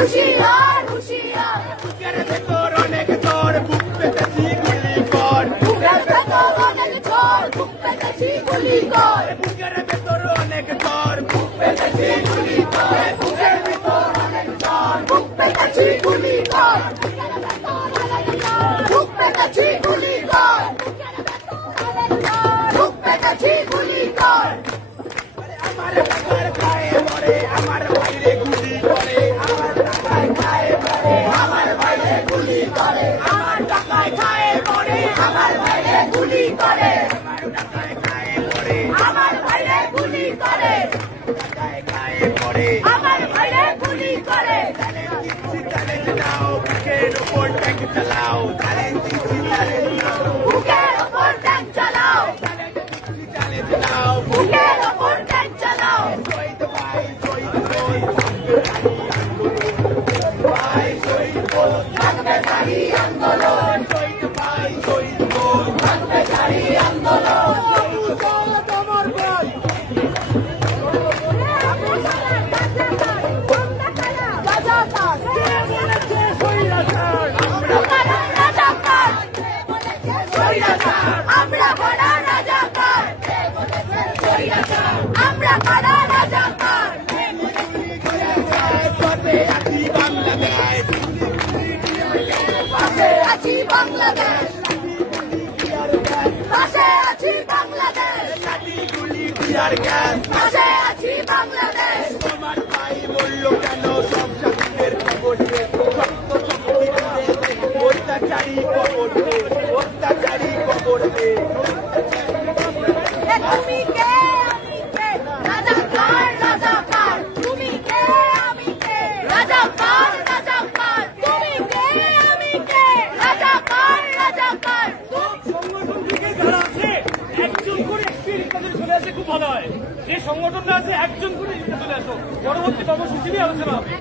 হুঁশিয়ার হুঁশিয়ার বুকের ভেতর অনেক ঝড় বুক পেতেছি গুলি কর বুকের ভেতর অনেক ঝড় বুক পেতেছি গুলি কর বুকের ভেতর অনেক ঝড় বুক পেতেছি গুলি কর বুকের ভেতর অনেক ঝড় বুক পেতেছি গুলি কর বুক পেতেছি গুলি কর বুক পেতেছি গুলি কর আমার টাকার খায়ে মরে আমার বাইরে গুলি করে আমার টাকায় খায়ে মরে আমার বাইরে গুলি করে আমার টাকায় খায়ে মরে আমার বাইরে গুলি করে আমার টাকায় খায়ে মরে আমার বাইরে গুলি করে টাকায় খায়ে মরে আমার বাইরে গুলি করে চ্যালেঞ্জ নাও বুকের উপর ট্যাঙ্ক চালাও চ্যালেঞ্জ নাও বুকের ওপর ট্যাঙ্ক চালাও চ্যালেঞ্জ নাও বুকের ওপর ট্যাঙ্ক চালাও শহীদ ভাই শহীদ ভাই শহীদ বল থাকবে শাহী আন্দোলন শহীদ ভাই শহীদ বল থাকবে শাহী আন্দোলন আমার ভাই আমরা কারা রাজাকার আমরা কারা রাজাকার পাশে আছি বাংলাদেশ পাশে আছি বাংলাদেশ পাশে আছি বাংলাদেশ লাঠি গুলি টিয়ার গ্যাস পাশে আছি বাংলাদেশ তোমার ভাই বলল কেন সব শাসকের খবর নিয়ে সত্য শক্তি অত্যাচারী খবর নিয়ে অত্যাচারী খবর নিয়ে তুমি কে আমি কে রাজাকার রাজাকার তুমি কে আমি কে রাজাকার রাজাকার তুমি কে আমি কে রাজাকার রাজাকার সংগঠন থেকে যারা আছে একজন করে একটি তাদের চলে আসে খুব ভালো হয়। যে সংগঠনটা আছে একজন করে চলে আসো, পরবর্তী কর্মসূচি নিয়ে আলোচনা হবে।